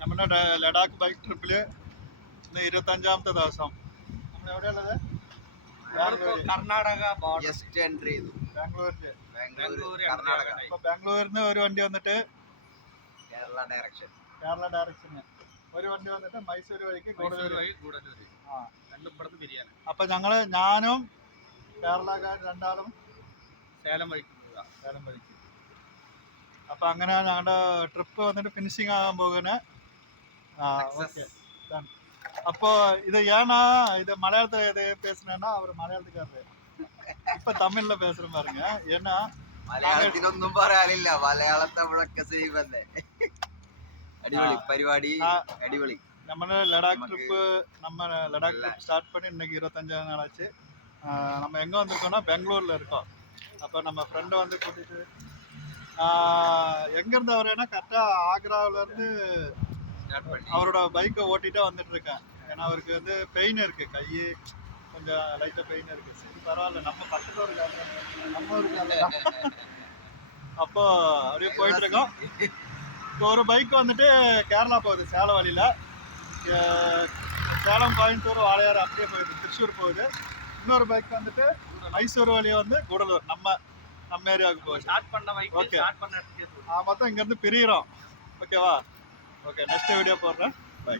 നമ്മുടെ ലഡാക്ക് ബൈക്ക് ട്രിപ്പില് ഇന്ന് 25ാമത്തെ ദിവസം. നമ്മൾ എവിടെയുള്ളത്? കർണാടക ബാംഗ്ലൂരിന്ന് ഒരു വണ്ടി വന്നിട്ട് കേരള ഡയറക്ഷന്, ഒരു വണ്ടി വന്നിട്ട് മൈസൂർ വഴിക്ക് ഗൂഡല്ലൂര്. അപ്പൊ ഞാനും കേരളക്കാർ രണ്ടാളും സേലം വഴിക്ക്. അപ്പൊ അങ്ങനെ ഞങ്ങളുടെ ട്രിപ്പ് വന്നിട്ട് ഫിനിഷിങ് ആകാൻ പോകുന്നത്. அப்போ இது ஏன்னா இது மலையாளத்துல எது பேசுனேன்னா அவர் மலையாளத்துக்காரரு, இப்ப தமிழ்ல பேசுற பாருங்க. ஏன்னா മലയാളത്തിനൊന്നും പറയാനില്ല, മലയാളം തമിഴൊക്കെ സെയിം തന്നെ. അടിപൊളി പരിപാടി, അടിപൊളി. நம்ம லடாக் ட்ரிப் ஸ்டார்ட் பண்ணி இன்னைக்கு 25ஆம் நாள் ஆச்சு. நம்ம எங்கே வந்திருக்கோம்னா பெங்களூரில் இருக்கோம். அப்போ நம்ம ஃப்ரெண்டை வந்து கூட்டிகிட்டு எங்கேருந்து அவர் ஏன்னா கரெக்டாக ஆக்ராவிலேருந்து அவரோட பைக்கை ஓட்டிகிட்டே வந்துட்டு இருக்கேன். ஏன்னா அவருக்கு வந்து பெயின் இருக்குது, கை கொஞ்சம் லைட்டாக பெயின் இருக்குது. சரி பரவாயில்ல, நம்ம பக்கத்தில் இருக்காங்க. அப்போ அப்படியே போயிட்டுருக்கோம். இப்போ ஒரு பைக் வந்துட்டு கேரளா போகுது, சேலம் வழியில். சேலம், கோயம்புத்தூர், வாளையாறு அப்படியே போகுது, திருச்சூர் போகுது. இன்னொரு பைக் வந்துட்டு மைசூர் வழியை வந்து கூடலூர் நம்ம ஏரியாவுக்கு போகுது. ஓகே, மொத்தம் இங்கேருந்து பிரிகிறோம். ஓகேவா? ஓகே, நெக்ஸ்ட் வீடியோ போடுறேன். பை.